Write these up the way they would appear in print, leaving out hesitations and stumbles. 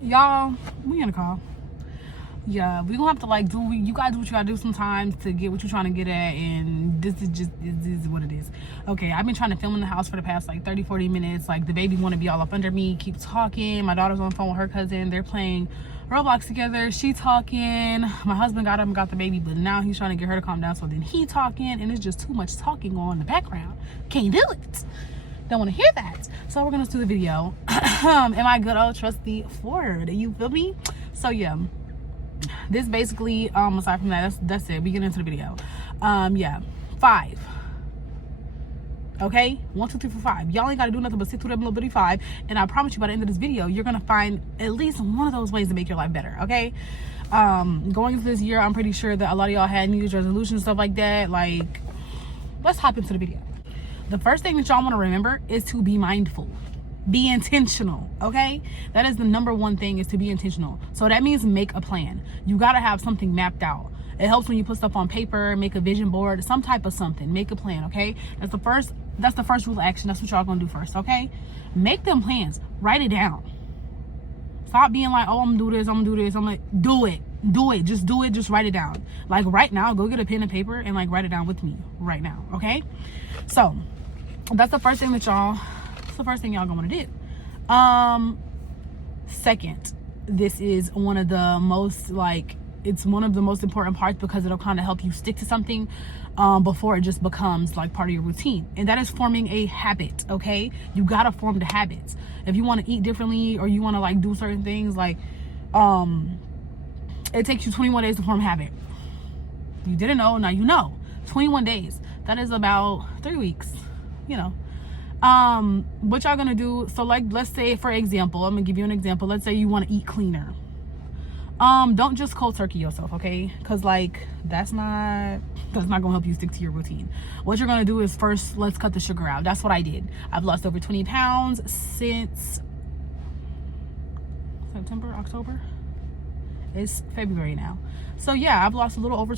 Y'all, we in a call. Yeah, we gonna have to like you gotta do what you gotta do sometimes to get what you're trying to get at, and this is what it is. Okay, I've been trying to film in the house for the past like 30-40 minutes. Like the baby want to be all up under me, keep talking. My daughter's on the phone with her cousin, they're playing Roblox together. She talking, my husband got up and got the baby, but now he's trying to get her to calm down, so then he talking, and it's just too much talking on in the background. Can't do it. Don't want to hear that. So we're gonna do the video. And my good old trusty Ford, you feel me? So yeah, this basically aside from that, that's it. We get into the video. Yeah, 5. Okay, 1 2 3 4 5. Y'all ain't gotta do nothing but sit through that little bitty 5, and I promise you by the end of this video you're gonna find at least one of those ways to make your life better. Okay, going into this year, I'm pretty sure that a lot of y'all had New Year's resolutions, stuff like that. Like, let's hop into the video. The first thing that y'all want to remember is to be mindful. Be intentional, okay? That is the number one thing, is to be intentional. So that means make a plan. You got to have something mapped out. It helps when you put stuff on paper, make a vision board, some type of something. Make a plan, okay? That's the first rule of action. That's what y'all gonna do first, okay? Make them plans. Write it down. Stop being like, oh, I'm gonna do this, I'm gonna do this. I'm like, do it. Do it. Just do it. Just write it down. Like right now, go get a pen and paper and like write it down with me right now, okay? So that's the first thing y'all gonna do. Second, this is one of the most it's one of the most important parts, because it'll kind of help you stick to something before it just becomes like part of your routine, and that is forming a habit. Okay, you gotta form the habits. If you want to eat differently, or you want to like do certain things, like it takes you 21 days to form a habit. You didn't know, now you know. 21 days, that is about 3 weeks, you know. What y'all gonna do? So like, let's say for example, I'm gonna give you an example. Let's say you want to eat cleaner. Don't just cold turkey yourself, okay? Because like that's not gonna help you stick to your routine. What you're gonna do is first, let's cut the sugar out. That's what I did. I've lost over 20 pounds since September, October. It's February now. So yeah, I've lost a little bit over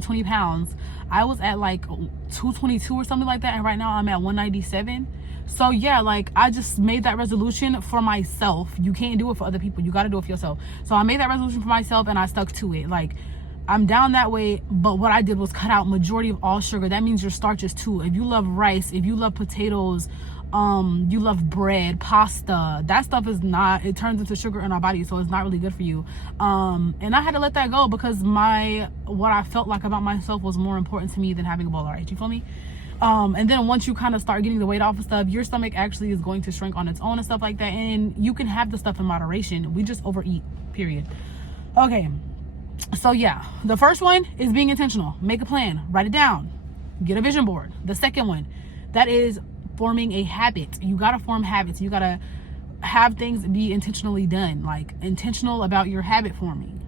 20 pounds. I was at like 222 or something like that, and right now I'm at 197. So yeah, like I just made that resolution for myself. You can't do it for other people, you got to do it for yourself. So I made that resolution for myself and I stuck to it. Like, I'm down that way, but what I did was cut out majority of all sugar. That means your starches too. If you love rice, if you love potatoes, you love bread, pasta, that stuff is not, it turns into sugar in our body, so it's not really good for you. And I had to let that go, because what I felt like about myself was more important to me than having a bowl of rice. You feel me? And then once you kind of start getting the weight off of stuff, your stomach actually is going to shrink on its own and stuff like that, and you can have the stuff in moderation. We just overeat, period. Okay, so yeah, the first one is being intentional. Make a plan, write it down, get a vision board. The second one, that is forming a habit. You gotta form habits. You gotta have things be intentionally done, like intentional about your habit forming.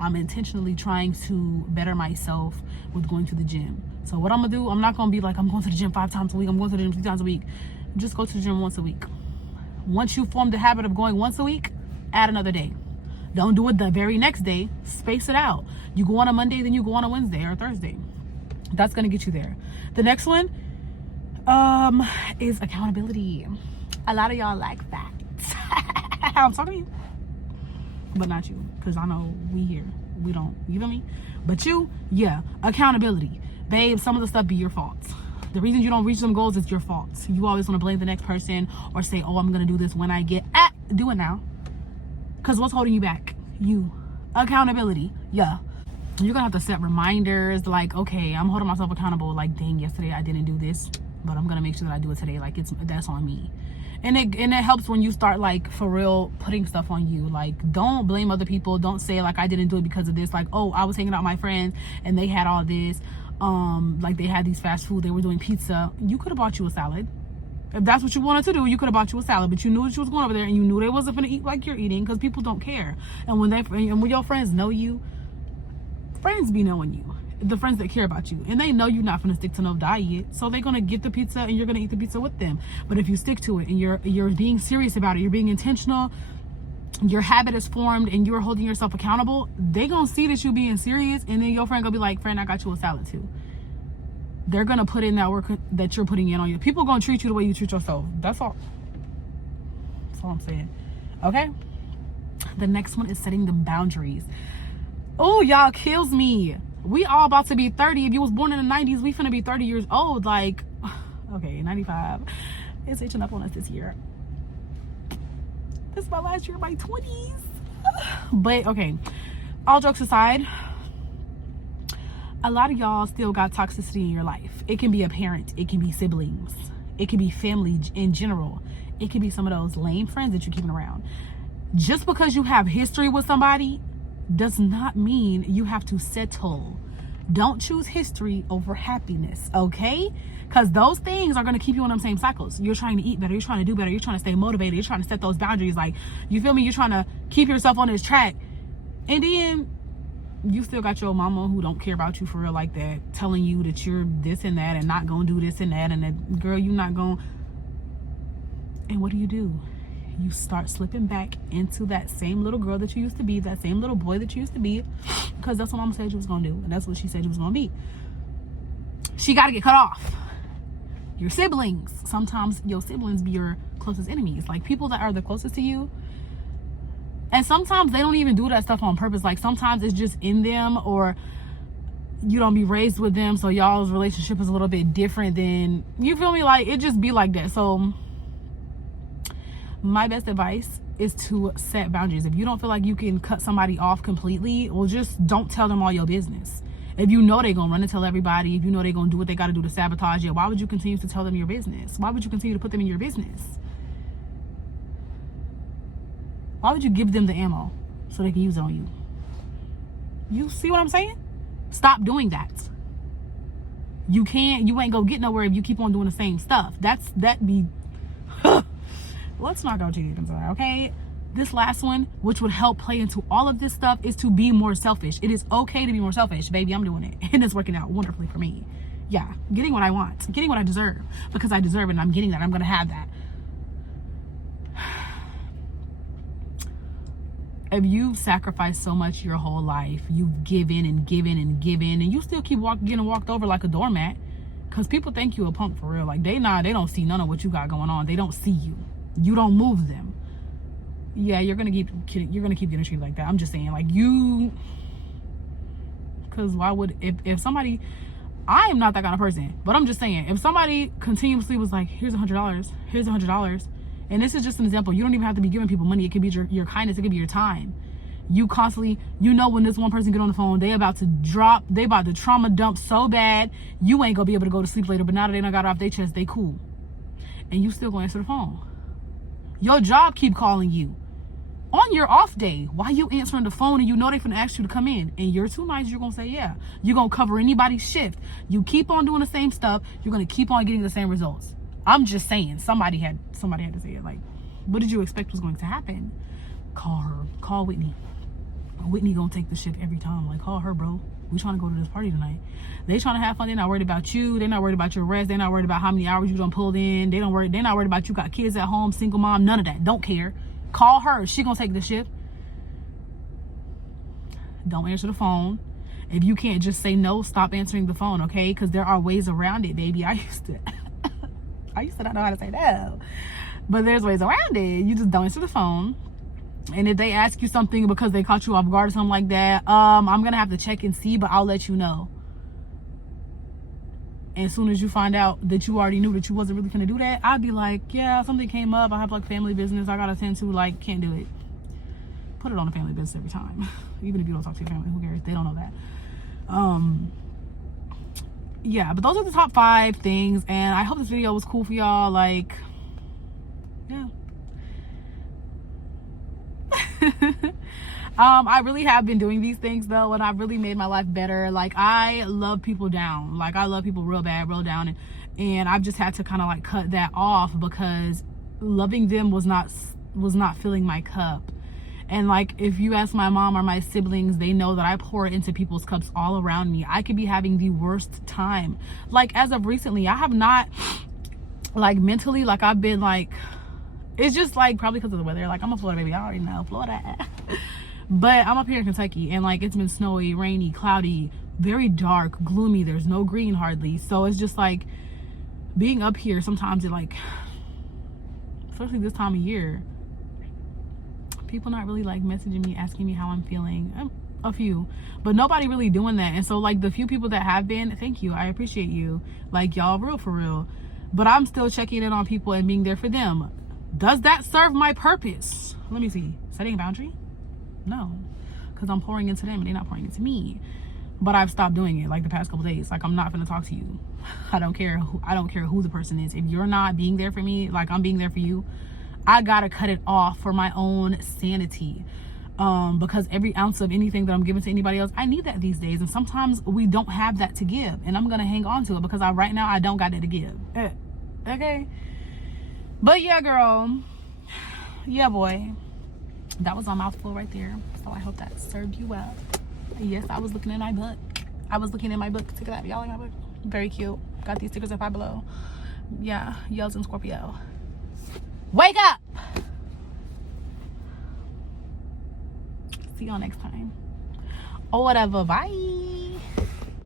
I'm intentionally trying to better myself with going to the gym. So what I'm gonna do, I'm not gonna be like, I'm going to the gym 5 times a week, I'm going to the gym 3 times a week. Just go to the gym once a week. Once you form the habit of going once a week, add another day. Don't do it the very next day. Space it out. You go on a Monday, then you go on a Wednesday or Thursday. That's gonna get you there. The next one is accountability. A lot of y'all like that. I'm talking to you, but not you, because I know we don't, you feel me? But you, yeah, accountability. Babe, some of the stuff be your faults. The reason you don't reach some goals is your faults. You always want to blame the next person, or say, oh, I'm gonna do this when I get do it now. Because what's holding you back? You. Accountability, yeah. You're gonna have to set reminders, like, okay, I'm holding myself accountable, like, dang, yesterday I didn't do this, but I'm gonna make sure that I do it today. Like, that's on me. And it helps when you start, like, for real, putting stuff on you. Like, don't blame other people. Don't say, like, I didn't do it because of this. Like, oh, I was hanging out with my friends and they had all this. Like, they had these fast food, they were doing pizza. You could have bought you a salad. If that's what you wanted to do, you could have bought you a salad, but you knew that you was going over there and you knew they wasn't gonna eat like you're eating, because people don't care. And when your friends know you, friends be knowing you. The friends that care about you, and they know you're not gonna stick to no diet, so they're gonna get the pizza and you're gonna eat the pizza with them. But if you stick to it and you're being serious about it, you're being intentional, your habit is formed, and you're holding yourself accountable, they gonna see that you being serious, and then your friend gonna be like, friend, I got you a salad too. They're gonna put in that work that you're putting in on you. People gonna treat you the way you treat yourself. That's all. all I'm saying. Okay? The next one is setting the boundaries. Oh, y'all, kills me. We all about to be 30. If you was born in the 90s, we finna be 30 years old. Like, okay, 95. It's itching up on us this year. This is my last year of my 20s. But, okay, all jokes aside, a lot of y'all still got toxicity in your life. It can be a parent. It can be siblings. It can be family in general. It can be some of those lame friends that you're keeping around. Just because you have history with somebody does not mean you have to settle. Don't choose history over happiness, okay? Because those things are going to keep you in them same cycles. You're trying to eat better. You're trying to do better. You're trying to stay motivated. You're trying to set those boundaries. Like, you feel me? You're trying to keep yourself on this track. And then you still got your mama who don't care about you for real like that, telling you that you're this and that and not going to do this and that. And that, girl, you're not going. And what do? You start slipping back into that same little girl that you used to be, that same little boy that you used to be, because that's what mama said you was gonna do, and that's what she said you was gonna be. She got to get cut off. Your siblings, sometimes your siblings be your closest enemies, like people that are the closest to you, and sometimes they don't even do that stuff on purpose. Like, sometimes it's just in them, or you don't be raised with them, so y'all's relationship is a little bit different than, you feel me? Like, it just be like that. So my best advice is to set boundaries. If you don't feel like you can cut somebody off completely, well, just don't tell them all your business. If you know they're gonna run and tell everybody, if you know they're gonna do what they gotta do to sabotage you, why would you continue to tell them your business? Why would you continue to put them in your business? Why would you give them the ammo so they can use it on you? You see what I'm saying? Stop doing that. You ain't gonna get nowhere if you keep on doing the same stuff. That be let's not go too deep into that, okay? This last one, which would help play into all of this stuff, is to be more selfish. It is okay to be more selfish, baby. I'm doing it, and it's working out wonderfully for me. Yeah, getting what I want, getting what I deserve, because I deserve it, and I'm getting that. I'm gonna have that. If you've sacrificed so much your whole life, you've given and given and given, and you still keep getting walked over like a doormat, because people think you a punk for real. Like, they don't see none of what you got going on. They don't see you. You don't move them. Yeah, you're gonna keep getting treated like that. I'm just saying, like, you, because why would, if somebody, I am not that kind of person, but I'm just saying, if somebody continuously was like, here's $100, here's $100, and this is just an example, you don't even have to be giving people money. It could be your kindness, it could be your time. You constantly, when this one person get on the phone, they about to trauma dump so bad, you ain't gonna be able to go to sleep later, but now that they done got off their chest, they cool. And you still gonna answer the phone. Your job keep calling you. On your off day, why you answering the phone and you know they finna ask you to come in, and you're too nice, you're gonna say yeah. You're gonna cover anybody's shift. You keep on doing the same stuff, you're gonna keep on getting the same results. I'm just saying, somebody had to say it. Like, what did you expect was going to happen? Call her. Call Whitney. Whitney gonna take the shit every time. Like, call her, bro. We trying to go to this party tonight. They trying to have fun. They're not worried about you. They're not worried about your rest. They're not worried about how many hours you done pulled in. They're not worried about you got kids at home, single mom, none of that. Don't care. Call her. She gonna take the shit. Don't answer the phone. If you can't just say no, stop answering the phone, okay? Because there are ways around it, baby. I used to not know how to say no. But there's ways around it. You just don't answer the phone. And if they ask you something because they caught you off guard or something like that, I'm gonna have to check and see, but I'll let you know. And as soon as you find out that you already knew that you wasn't really gonna do that, I'd be like, yeah, something came up. I have like family business I gotta attend to, like, can't do it. Put it on a family business every time. Even if you don't talk to your family, who cares? They don't know that. Yeah, but those are the top 5 things, and I hope this video was cool for y'all. Like, yeah. I really have been doing these things though, and I've really made my life better. Like, I love people down. Like, I love people real bad, real down, and I've just had to kind of like cut that off because loving them was not filling my cup. And like, if you ask my mom or my siblings, they know that I pour into people's cups all around me. I could be having the worst time. Like, as of recently, I have not, like, mentally, like, I've been like, it's just like probably because of the weather. Like, I'm a Florida baby. I already know Florida. But I'm up here in Kentucky, and like, it's been snowy, rainy, cloudy, very dark, gloomy. There's no green hardly. So it's just like, being up here, sometimes it, like, especially this time of year, People not really like messaging me, asking me how I'm feeling. A few, but nobody really doing that. And so like the few people that have been, thank you, I appreciate you, like y'all real for real. But I'm still checking in on people and being there for them. Does that serve my purpose? Let me see. Setting a boundary? No, because I'm pouring into them and they're not pouring into me. But I've stopped doing it like the past couple days. Like, I'm not gonna talk to you. I don't care who the person is. If you're not being there for me like I'm being there for you, I gotta cut it off for my own sanity. Because every ounce of anything that I'm giving to anybody else, I need that these days. And sometimes we don't have that to give, and I'm gonna hang on to it because right now I don't got it to give. Okay. But yeah, girl. Yeah, boy. That was a mouthful right there. So I hope that served you well. Yes, I was looking in my book. Look at that. Y'all like my book? Very cute. Got these stickers at Five Below. Yeah, Yells and Scorpio. Wake up! See y'all next time. Or whatever. Bye.